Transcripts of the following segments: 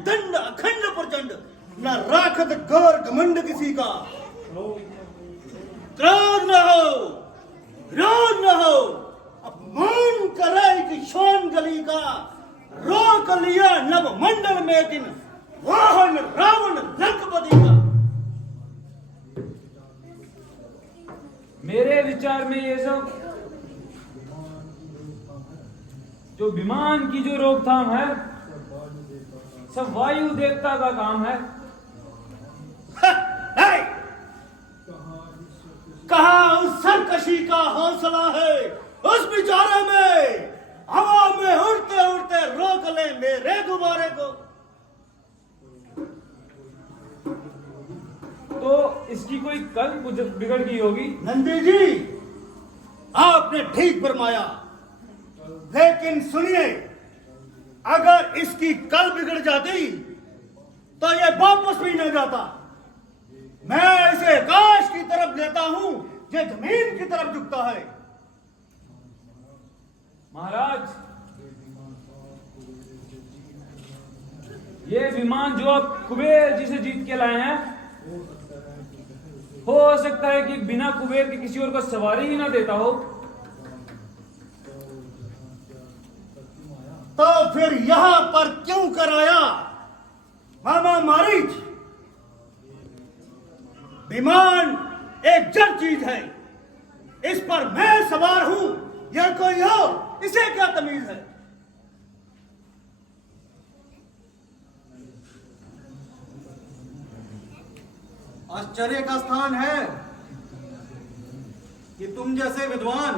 दंड अखंड प्रचंड, न राखत गौर घमंड किसी का। क्रोध न हो, विरोध न हो, अपमान करे कि शोन गली का। रोक लिया नव मंडल में दिन, वाहन रावण लंकपति का। मेरे विचार में ये जो विमान की जो रोकथाम है, सब वायु देवता का काम है। कहा उस सरकशी का हौसला है, उस बेचारे में हवा में उड़ते उड़ते रोक ले मेरे गुब्बारे को। तो इसकी कोई कल बिगड़ गई होगी। नंदी जी, आपने ठीक फरमाया, लेकिन सुनिए, अगर इसकी कल बिगड़ जाती तो ये वापस भी न जाता। मैं इसे आकाश की तरफ लेता हूं, ये जमीन की तरफ झुकता है। महाराज, ये विमान जो आप कुबेर जी से जीत के लाए हैं, हो सकता है कि बिना कुबेर के किसी और को सवारी ही ना देता हो। तो फिर यहां पर क्यों कराया मामा मारीच? विमान एक जड़ चीज है, इस पर मैं सवार हूं या कोई और, इसे क्या तमीज है? आश्चर्य का स्थान है कि तुम जैसे विद्वान,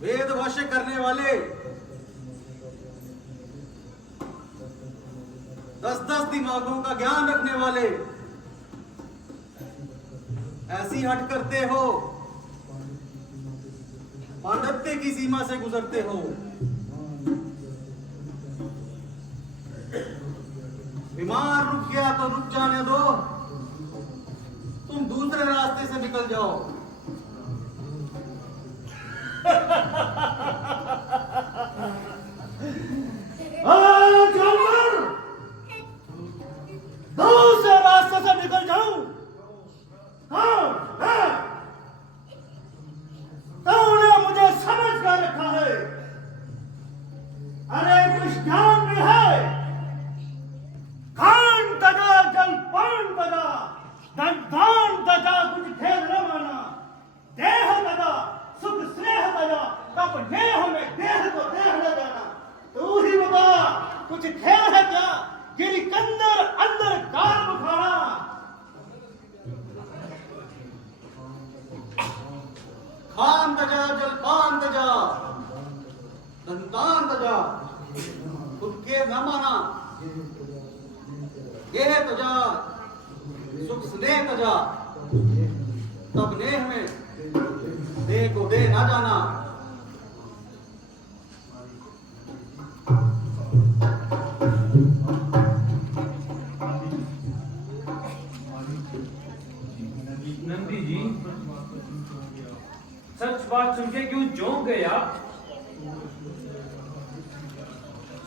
वेद भाष्य करने वाले, 10-10 दिमागों का ज्ञान रखने वाले ऐसी हट करते हो, पांडित्य की सीमा से गुजरते हो। विमान रुक गया तो रुक जाने दो, तुम दूसरे रास्ते से निकल जाओ। जानवर, दूसरे रास्ते से निकल जाऊं? तूने मुझे समझ कर रखा है। अरे कुछ ज्ञान भी है। खान तजा जल पान तजा, दान तजा, कुछ खेल न माना। देह तजा सुख स्नेह तजा, तब नेह में देह को देह न जाना। तू ही बता, कुछ खेल है क्या? गिरी कंदर अंदर कार बुखारा। खान तजा जलपान तजा, दंतान तजा, खुद के न माना। गेह तजा सुख स्नेह तजा, तब नेह में देह को दे ना जाना। नंदी जी, सच बात सुन के क्यों चौंक गए आप?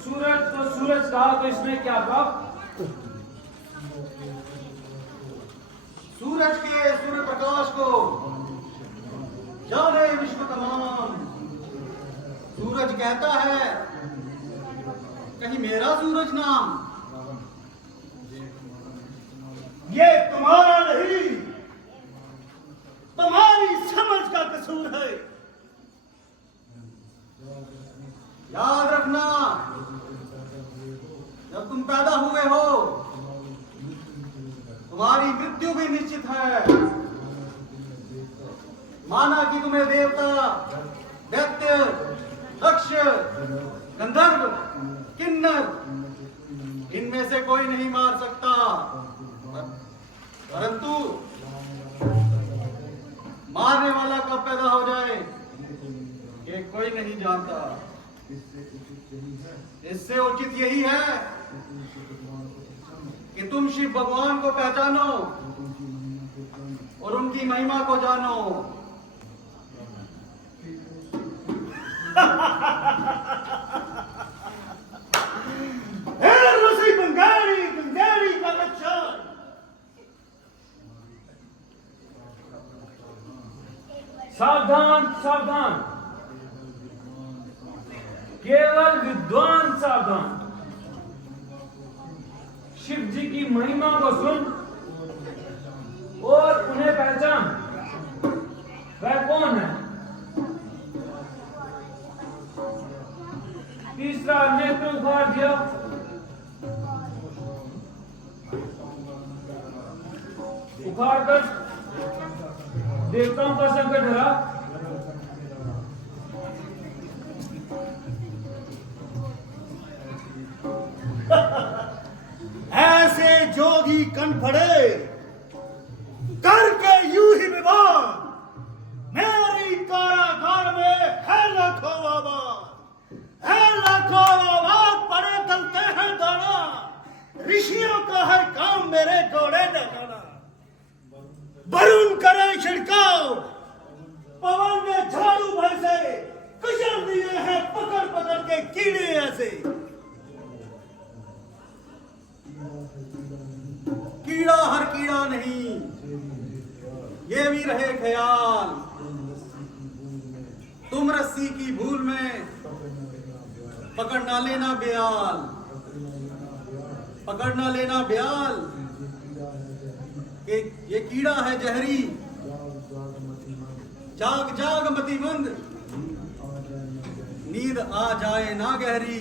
सूरज तो सूरज कहा तो इसमें क्या बात? सूरज के सूर्य प्रकाश को जाने विश्व तमाम। सूरज कहता है, कहीं मेरा सूरज नाम। ये तुम्हारा नहीं, तुम्हारी समझ का कसूर है। याद रखना, जब तुम पैदा हुए हो, तुम्हारी मृत्यु भी निश्चित है। माना कि तुम्हें देवता, दैत्य, दक्ष, गंधर्व, किन्नर, इनमें से कोई नहीं मार सकता, परंतु मारने वाला कब पैदा हो जाए ये कोई नहीं जानता। इससे उचित यही है कि तुम शिव भगवान को पहचानो और उनकी महिमा को जानो। हे सावधान सावधान, केवल विद्वान सावधान। शिव जी की महिमा को सुन और उन्हें पहचान। वह कौन है? तीसरा नेत्र उभार दिया, उखाड़ कर देवताओं का संकट हरा। ऐसे जोगी कन पड़े करके यूं ही विवाद, मेरी कारागार में है लाखों आवाज, है लाखों आवाज, पड़े तलते हैं दाना, ऋषियों का हर काम मेरे घोड़े ने जाना। वरुण करे छिड़काव, पवन ने झाड़ू भर से कुचल दिए हैं पकड़ पकड़ के कीड़े ऐसे। कीड़ा हर कीड़ा नहीं, ये भी रहे ख्याल, तुम रस्सी की भूल में पकड़ ना लेना ब्याल, पकड़ ना लेना ब्याल, ये कीड़ा है जहरी, जाग जाग मतिमंद, नींद आ जाए ना गहरी,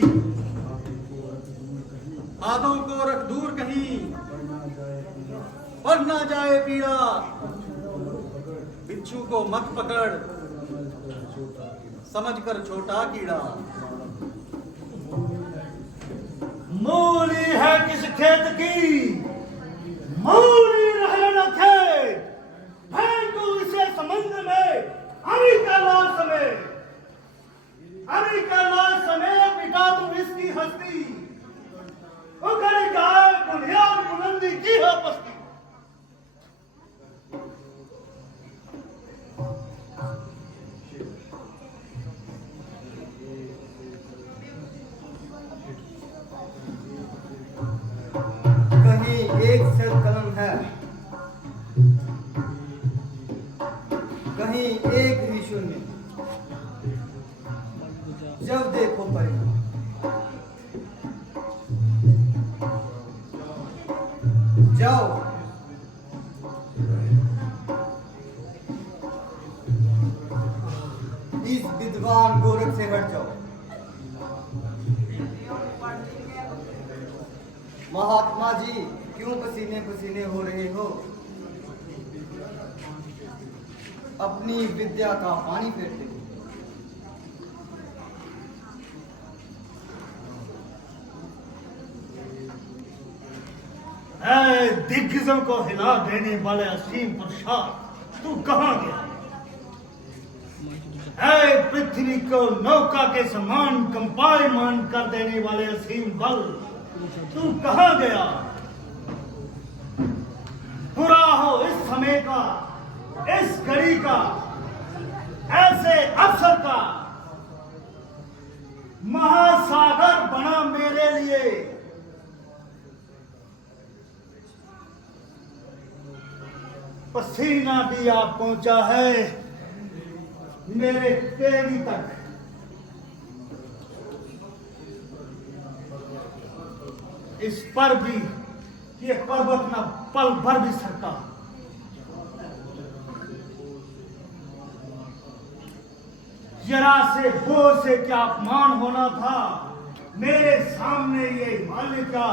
हाथों को रख दूर कहीं, बढ़ ना जाए पीड़ा, बिच्छू को मत पकड़, समझ कर छोटा कीड़ा। मूली है किस खेत की, मूली रहे न खेत, फेंकू इसे समुद्र में, अभी का लाल समय, अभी का लाल समय, मिटा दूं इसकी हस्ती, उखड़ जाए बुनियाद बुलंदी की है बस्ती। कहीं एक से कलम है, कहीं एक ही शून्य, जब देखो परिणाम। जाओ इस विद्वान गोरख से हट जाओ। महात्मा जी क्यों पसीने पसीने हो रहे हो? अपनी विद्या का पानी फेरते हो। ऐ दिग्गजों को हिला देने वाले असीम प्रसाद, तू कहां गया? ऐ पृथ्वी को नौका के समान कंपायमान कर देने वाले असीम बल, तू कहां गया? बुरा हो इस समय का, इस घड़ी का, ऐसे अवसर का, महासागर बना मेरे लिए। पसीना भी आ पहुंचा है मेरे पेड़ी तक। इस पर भी ये पर्वत न पल भर भी सरका। जरा से बोझ से क्या अपमान होना था, मेरे सामने ये हिमालय का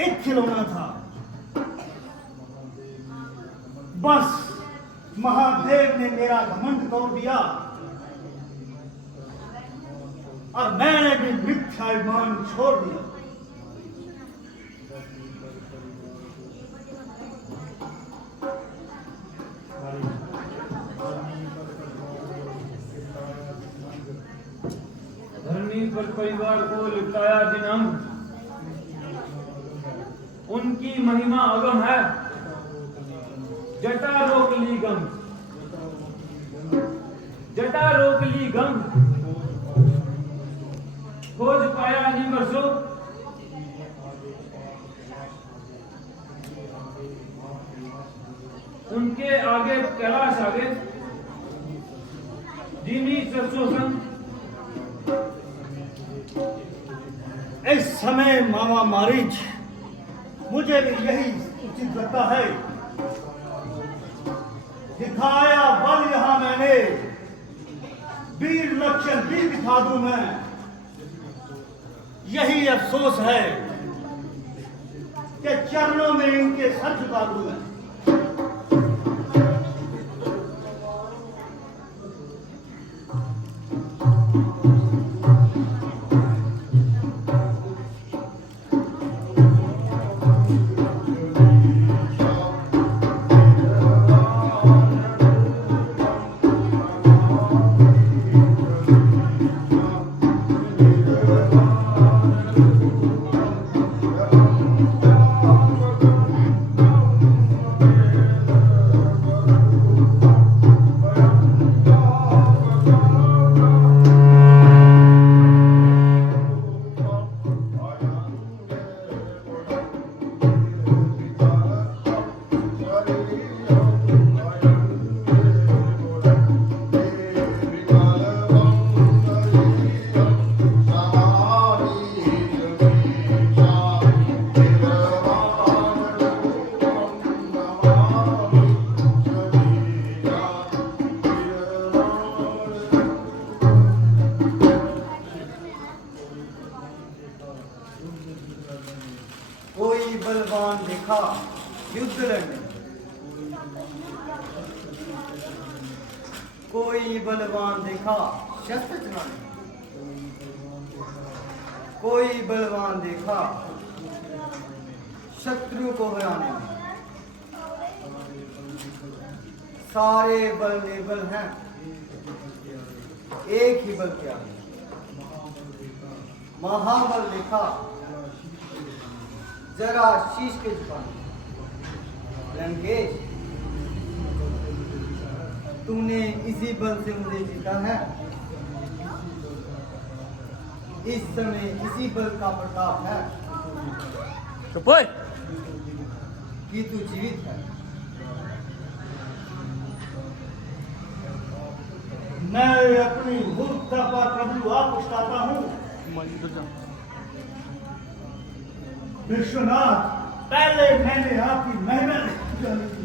एक खिलौना था। बस महादेव ने मेरा घमंड तोड़ दिया और मैंने भी मिथ्याभिमान छोड़ दिया। धरनी पर परिवार को लिपटाया जिन्हों, उनकी महिमा अगम है। जटा रोक ली गम, जटा रोक ली गम, खोज पाया निमरसो। उनके आगे कैलाश आगे, मिस्टर सोसन? इस समय मामा मारीच मुझे भी यही उचित लगता है। दिखाया बल यहां मैंने, वीर लक्षण भी दिखा दूं मैं। यही अफसोस है कि चरणों में इनके सर झुका दूं मैं। कोई बलवान देखा युद्ध लड़ने, कोई बलवान देखा शस्त्र चलाने, कोई बलवान देखा शत्रु को हराने में। सारे बल निर्बल हैं, एक ही बल क्या है, महाबल देखा जरा शीश के झुकाने। लंकेश, तूने इसी बल से मुझे जीता है। इस समय इसी बल का प्रताप है कि तू जीवित है। मैं अपनी मूर्खता पर प्रभु आप उछलाता हूँ। विश्वनाथ, पहले मैंने आपकी महिमा जानी थी।